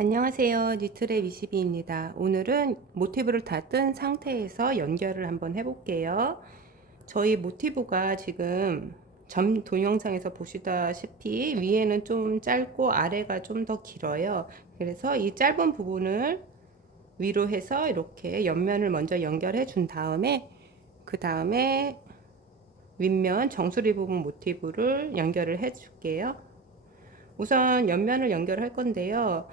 안녕하세요. 니트랩 22입니다. 오늘은 모티브를 다 뜬 상태에서 연결을 한번 해볼게요. 저희 모티브가 지금 전 동영상에서 보시다시피 위에는 좀 짧고 아래가 좀 더 길어요. 그래서 이 짧은 부분을 위로 해서 이렇게 옆면을 먼저 연결해 준 다음에 그 다음에 윗면 정수리 부분 모티브를 연결을 해 줄게요. 우선 옆면을 연결할 건데요.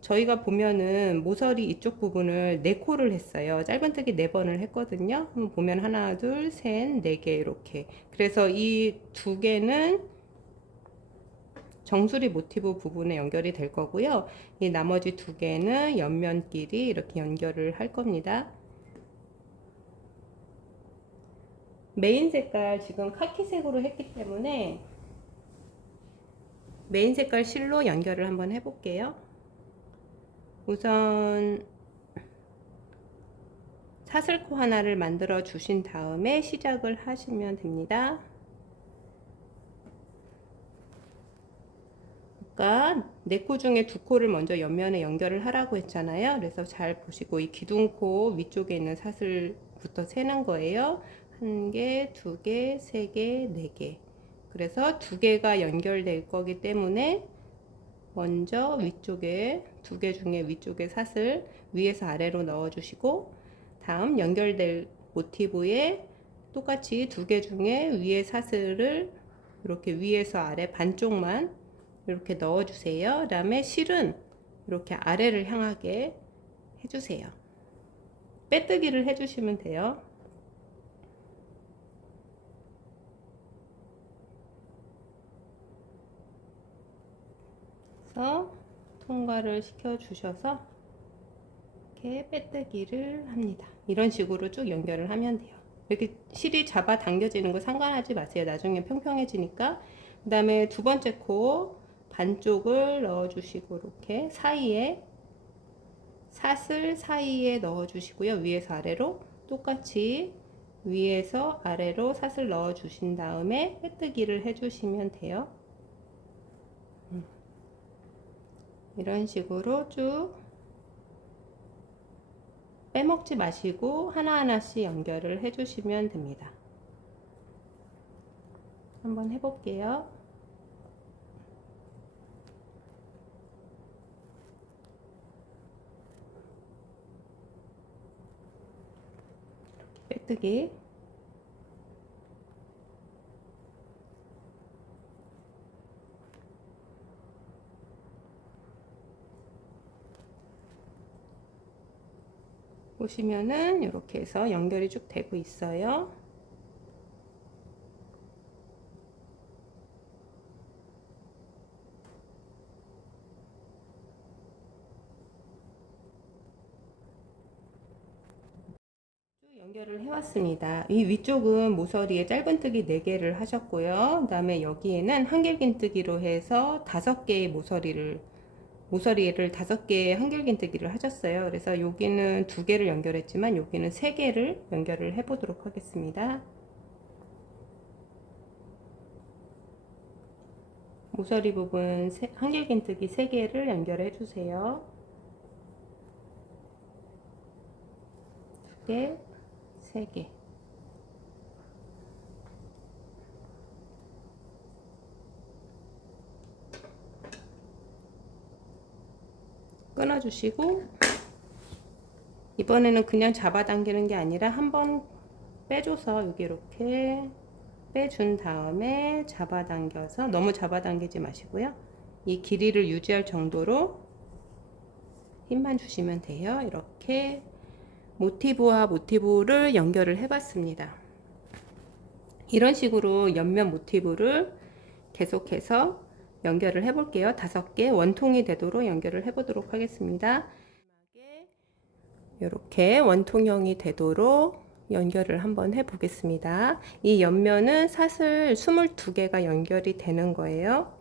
저희가 보면은 모서리 이쪽 부분을 4코를 했어요. 짧은뜨기 4번을 했거든요. 보면 하나, 둘, 셋, 4개 이렇게. 그래서 이 2개는 정수리 모티브 부분에 연결이 될 거고요. 이 나머지 2개는 옆면끼리 이렇게 연결을 할 겁니다. 메인 색깔 지금 카키색으로 했기 때문에 메인 색깔 실로 연결을 한번 해볼게요. 우선 사슬코 하나를 만들어 주신 다음에 시작을 하시면 됩니다. 아까 4코 중에 2코를 먼저 옆면에 연결을 하라고 했잖아요. 그래서 잘 보시고 이 기둥코 위쪽에 있는 사슬부터 세는 거예요. 1개, 2개, 3개, 4개. 그래서 2개가 연결될 거기 때문에 먼저 위쪽에 2개 중에 위쪽에 사슬 위에서 아래로 넣어 주시고, 다음 연결될 모티브에 똑같이 2개 중에 위에 사슬을 이렇게 위에서 아래 반쪽만 이렇게 넣어 주세요. 그 다음에 실은 이렇게 아래를 향하게 해주세요. 빼뜨기를 해주시면 돼요. 그래서 통과를 시켜 주셔서 이렇게 빼뜨기를 합니다. 이런 식으로 쭉 연결을 하면 돼요. 이렇게 실이 잡아 당겨지는 거 상관하지 마세요. 나중에 평평해지니까. 그 다음에 두 번째 코 반쪽을 넣어 주시고 이렇게 사이에 사슬 사이에 넣어 주시고요. 위에서 아래로 똑같이 위에서 아래로 사슬 넣어 주신 다음에 빼뜨기를 해 주시면 돼요. 이런 식으로 쭉 빼먹지 마시고 하나하나씩 연결을 해 주시면 됩니다. 한번 해볼게요. 빼뜨기. 보시면은 이렇게 해서 연결이 쭉 되고 있어요. 쭉 연결을 해왔습니다. 이 위쪽은 모서리에 짧은뜨기 4개를 하셨고요. 그 다음에 여기에는 한길긴뜨기로 해서 5개의 모서리를 5개의 한길긴뜨기를 하셨어요. 그래서 여기는 2개를 연결했지만 여기는 3개를 연결을 해 보도록 하겠습니다. 모서리 부분 한길긴뜨기 3개를 연결해 주세요. 2개, 3개. 끊어주시고, 이번에는 그냥 잡아당기는 게 아니라 한번 빼줘서 여기 이렇게 빼준 다음에 잡아당겨서, 너무 잡아당기지 마시고요. 이 길이를 유지할 정도로 힘만 주시면 돼요. 이렇게 모티브와 모티브를 연결을 해봤습니다. 이런 식으로 옆면 모티브를 계속해서 연결을 해볼게요. 5개 원통이 되도록 연결을 해보도록 하겠습니다. 이렇게 원통형이 되도록 연결을 한번 해보겠습니다. 이 옆면은 사슬 22개가 연결이 되는 거예요.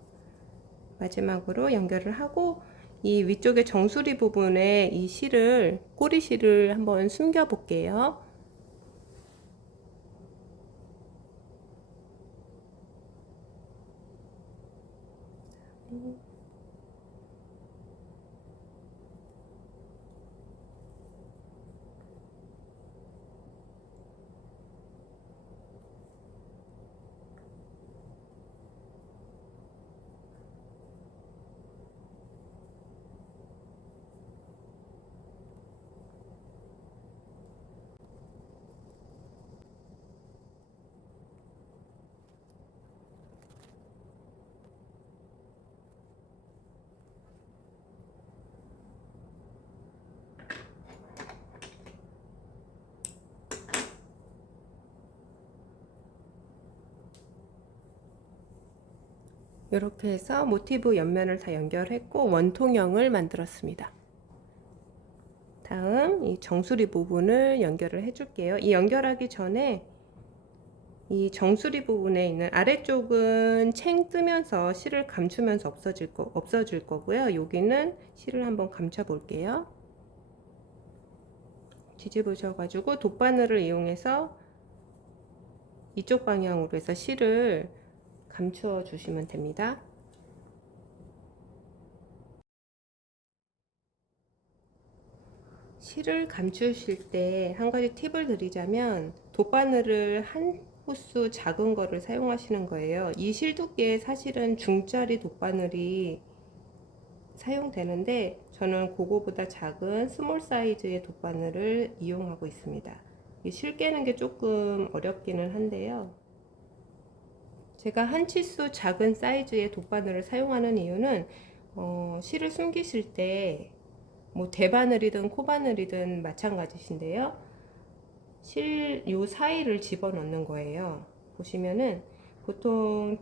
마지막으로 연결을 하고 이 위쪽에 정수리 부분에 이 실을 꼬리 실을 한번 숨겨 볼게요. 이렇게 해서 모티브 옆면을 다 연결했고 원통형을 만들었습니다. 다음 이 정수리 부분을 연결을 해줄게요. 이 연결하기 전에 이 정수리 부분에 있는 아래쪽은 챙 뜨면서 실을 감추면서 없어질 거고요. 여기는 실을 한번 감춰 볼게요. 뒤집으셔가지고 돗바늘을 이용해서 이쪽 방향으로 해서 실을 감추어 주시면 됩니다. 실을 감추실 때 한 가지 팁을 드리자면 돗바늘을 한 호수 작은 거를 사용하시는 거예요. 이 실 두께 사실은 중짜리 돗바늘이 사용되는데 저는 그거보다 작은 스몰 사이즈의 돗바늘을 이용하고 있습니다. 실 깨는 게 조금 어렵기는 한데요. 제가 한 치수 작은 사이즈의 돗바늘을 사용하는 이유는 실을 숨기실 때 뭐 대바늘이든 코바늘이든 마찬가지신데요. 실 요 사이를 집어넣는 거예요. 보시면은 보통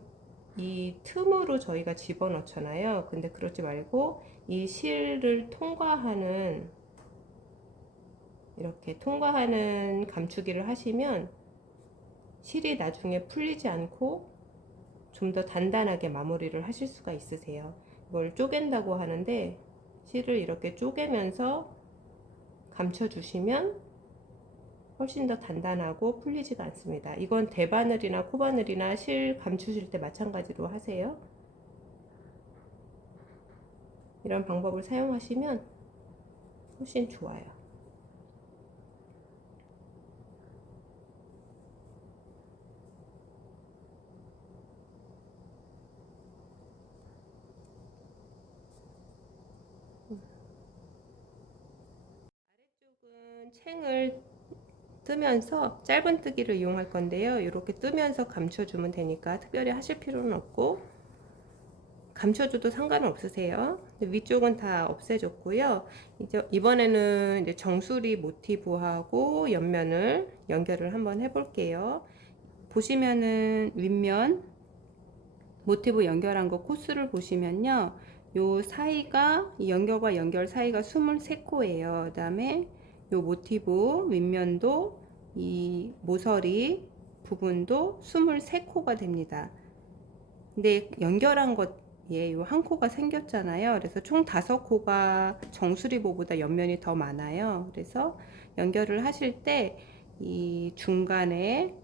이 틈으로 저희가 집어넣잖아요. 근데 그러지 말고 이 실을 통과하는 이렇게 통과하는 감추기를 하시면 실이 나중에 풀리지 않고 좀 더 단단하게 마무리를 하실 수가 있으세요. 이걸 쪼갠다고 하는데 실을 이렇게 쪼개면서 감춰주시면 훨씬 더 단단하고 풀리지가 않습니다. 이건 대바늘이나 코바늘이나 실 감추실 때 마찬가지로 하세요. 이런 방법을 사용하시면 훨씬 좋아요. 아래쪽은 챙을 뜨면서 짧은 뜨기를 이용할 건데요. 이렇게 뜨면서 감춰주면 되니까 특별히 하실 필요는 없고 감춰줘도 상관은 없으세요. 위쪽은 다 없애줬고요. 이제 이번에는 이제 정수리 모티브하고 옆면을 연결을 한번 해볼게요. 보시면은 윗면 모티브 연결한 거 코스를 보시면요. 요 사이가 이 연결과 연결 사이가 23코예요. 그 다음에 요 모티브 윗면도 이 모서리 부분도 23코가 됩니다. 근데 연결한 것에 요 한 코가 생겼잖아요. 그래서 총 5코가 정수리보보다 옆면이 더 많아요. 그래서 연결을 하실 때 이 중간에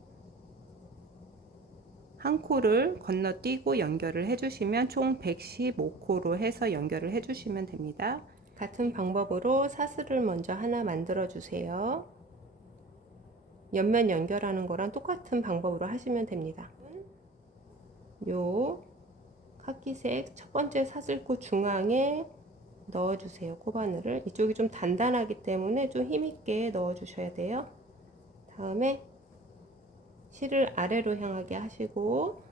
한 코를 건너뛰고 연결을 해주시면 총 115코로 해서 연결을 해주시면 됩니다. 같은 방법으로 사슬을 먼저 하나 만들어 주세요. 옆면 연결하는 거랑 똑같은 방법으로 하시면 됩니다. 요 카키색 첫 번째 사슬코 중앙에 넣어주세요. 코바늘을 이쪽이 좀 단단하기 때문에 좀 힘있게 넣어주셔야 돼요. 다음에 실을 아래로 향하게 하시고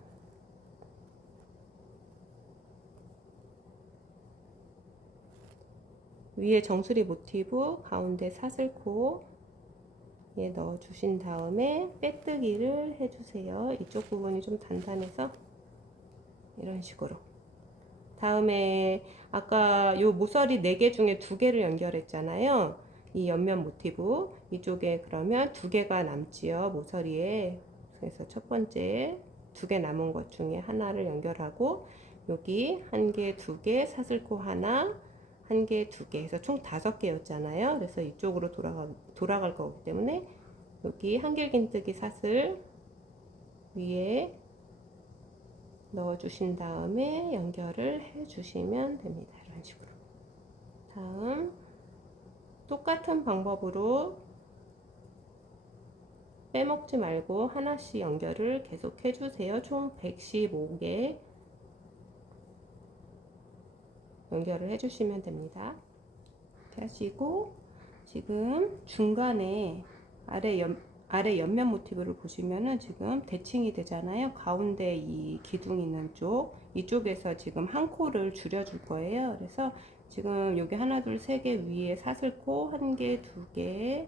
위에 정수리 모티브 가운데 사슬코 넣어 주신 다음에 빼뜨기를 해주세요. 이쪽 부분이 좀 단단해서 이런 식으로. 다음에 아까 요 모서리 4개 중에 2개를 연결했잖아요. 이 옆면 모티브 이쪽에 그러면 2개가 남지요, 모서리에. 그래서 첫 번째 2개 남은 것 중에 하나를 연결하고 여기 1개, 2개, 사슬코 하나, 1개, 2개 해서 총 5개였잖아요. 그래서 이쪽으로 돌아갈 거기 때문에 여기 한길긴뜨기 사슬 위에 넣어 주신 다음에 연결을 해 주시면 됩니다. 이런 식으로. 다음 똑같은 방법으로 빼먹지 말고 하나씩 연결을 계속 해주세요. 총 115개 연결을 해주시면 됩니다. 이렇게 하시고 지금 중간에 아래 옆면 모티브를 보시면은 지금 대칭이 되잖아요. 가운데 이 기둥 있는 쪽 이쪽에서 지금 한 코를 줄여줄 거예요. 그래서 지금 여기 하나 둘 세 개 위에 사슬코 1개 2개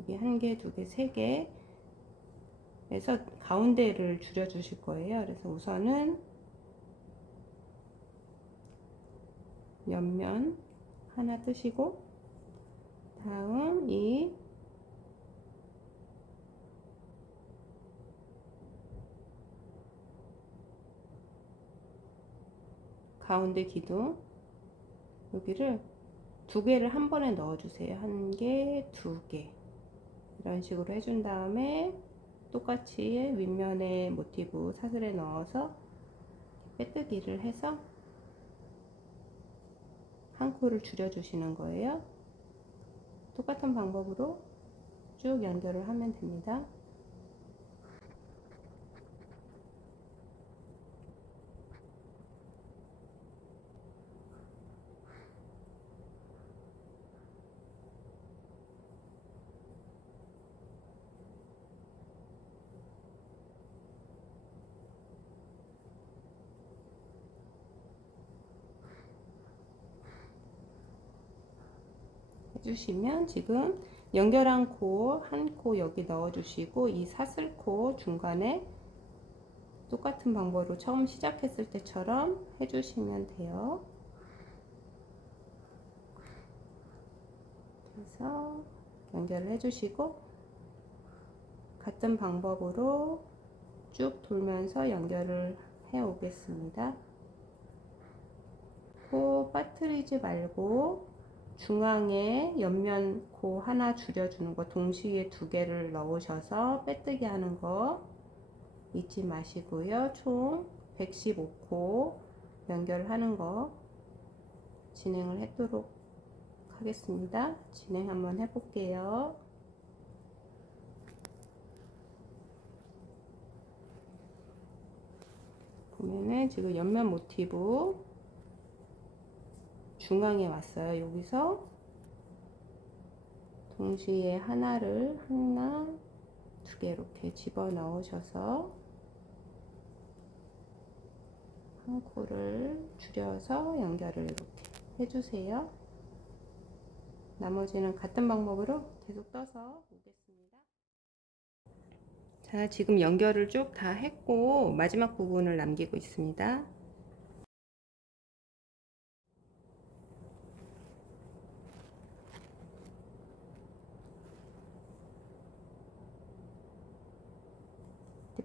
여기 1개 2개 3개 해서 가운데를 줄여 주실 거예요. 그래서 우선은 옆면 하나 뜨시고, 다음 이 가운데 기둥 여기를 두 개를 한 번에 넣어주세요. 한 개, 두 개. 이런 식으로 해준 다음에 똑같이 윗면에 모티브 사슬에 넣어서 빼뜨기를 해서 한 코를 줄여주시는 거예요. 똑같은 방법으로 쭉 연결을 하면 됩니다. 해주시면 지금 연결한 코 한 코 여기 넣어주시고 이 사슬코 중간에 똑같은 방법으로 처음 시작했을 때처럼 해주시면 돼요. 그래서 연결을 해주시고 같은 방법으로 쭉 돌면서 연결을 해 오겠습니다. 코 빠뜨리지 말고 중앙에 옆면 코 하나 줄여주는 거 동시에 두 개를 넣으셔서 빼뜨기 하는 거 잊지 마시고요. 총 115코 연결하는 거 진행을 하도록 하겠습니다. 진행 한번 해볼게요. 보면은 지금 옆면 모티브 중앙에 왔어요. 여기서 동시에 하나를 하나 두 개 이렇게 집어 넣으셔서 한 코를 줄여서 연결을 이렇게 해주세요. 나머지는 같은 방법으로 계속 떠서 오겠습니다. 자, 지금 연결을 쭉 다 했고 마지막 부분을 남기고 있습니다.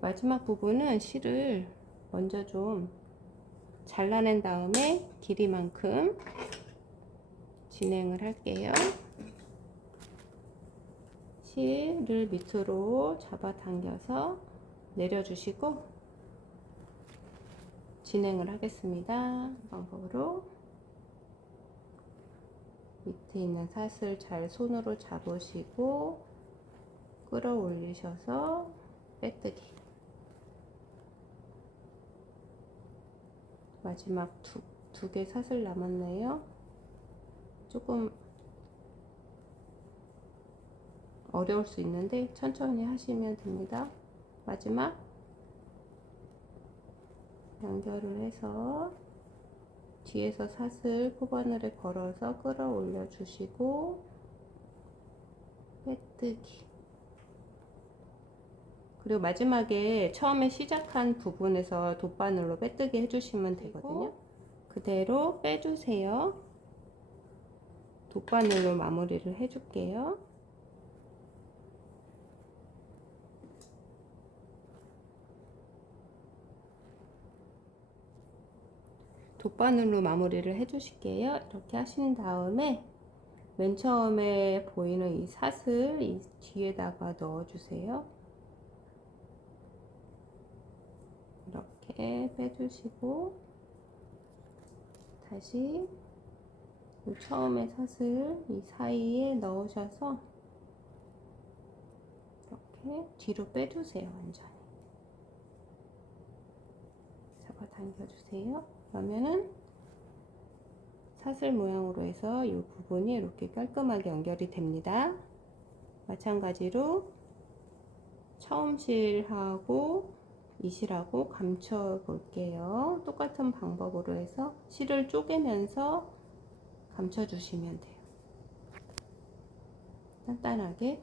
마지막 부분은 실을 먼저 좀 잘라낸 다음에 길이만큼 진행을 할게요. 실을 밑으로 잡아당겨서 내려주시고 진행을 하겠습니다. 방법으로 밑에 있는 사슬 잘 손으로 잡으시고 끌어올리셔서 빼뜨기. 마지막 두 개 사슬 남았네요. 조금 어려울 수 있는데 천천히 하시면 됩니다. 마지막 연결을 해서 뒤에서 사슬 코바늘에 걸어서 끌어올려 주시고 빼뜨기. 그리고 마지막에 처음에 시작한 부분에서 돗바늘로 빼뜨기 해주시면 되거든요. 그대로 빼주세요. 돗바늘로 마무리를 해줄게요. 돗바늘로 마무리를 해주실게요. 이렇게 하신 다음에 맨 처음에 보이는 이 사슬 이 뒤에다가 넣어주세요. 이렇게 빼주시고 다시 처음에 사슬 이 사이에 넣으셔서 이렇게 뒤로 빼주세요. 완전히 잡아당겨주세요. 그러면은 사슬 모양으로 해서 이 부분이 이렇게 깔끔하게 연결이 됩니다. 마찬가지로 처음 실하고 이 실하고 감춰 볼게요. 똑같은 방법으로 해서 실을 쪼개면서 감춰 주시면 돼요. 단단하게.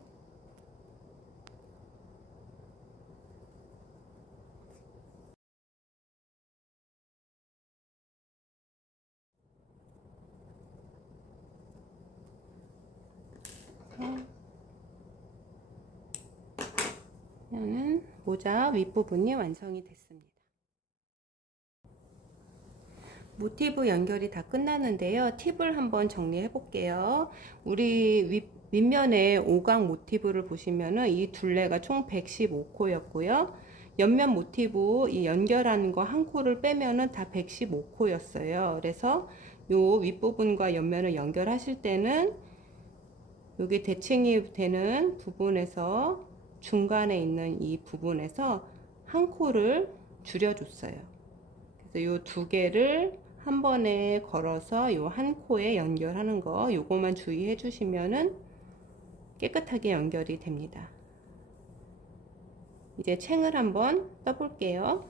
하면은 모자 윗부분이 완성이 됐습니다. 모티브 연결이 다 끝났는데요. 팁을 한번 정리해 볼게요. 우리 윗면에 오각 모티브를 보시면은 이 둘레가 총 115코였고요. 옆면 모티브 이 연결하는 거 한 코를 빼면은 다 115코였어요. 그래서 요 윗부분과 옆면을 연결하실 때는 여기 대칭이 되는 부분에서 중간에 있는 이 부분에서 한 코를 줄여줬어요. 그래서 요 두 개를 한 번에 걸어서 요 한 코에 연결하는 거 요거만 주의해 주시면은 깨끗하게 연결이 됩니다. 이제 챙을 한번 떠볼게요.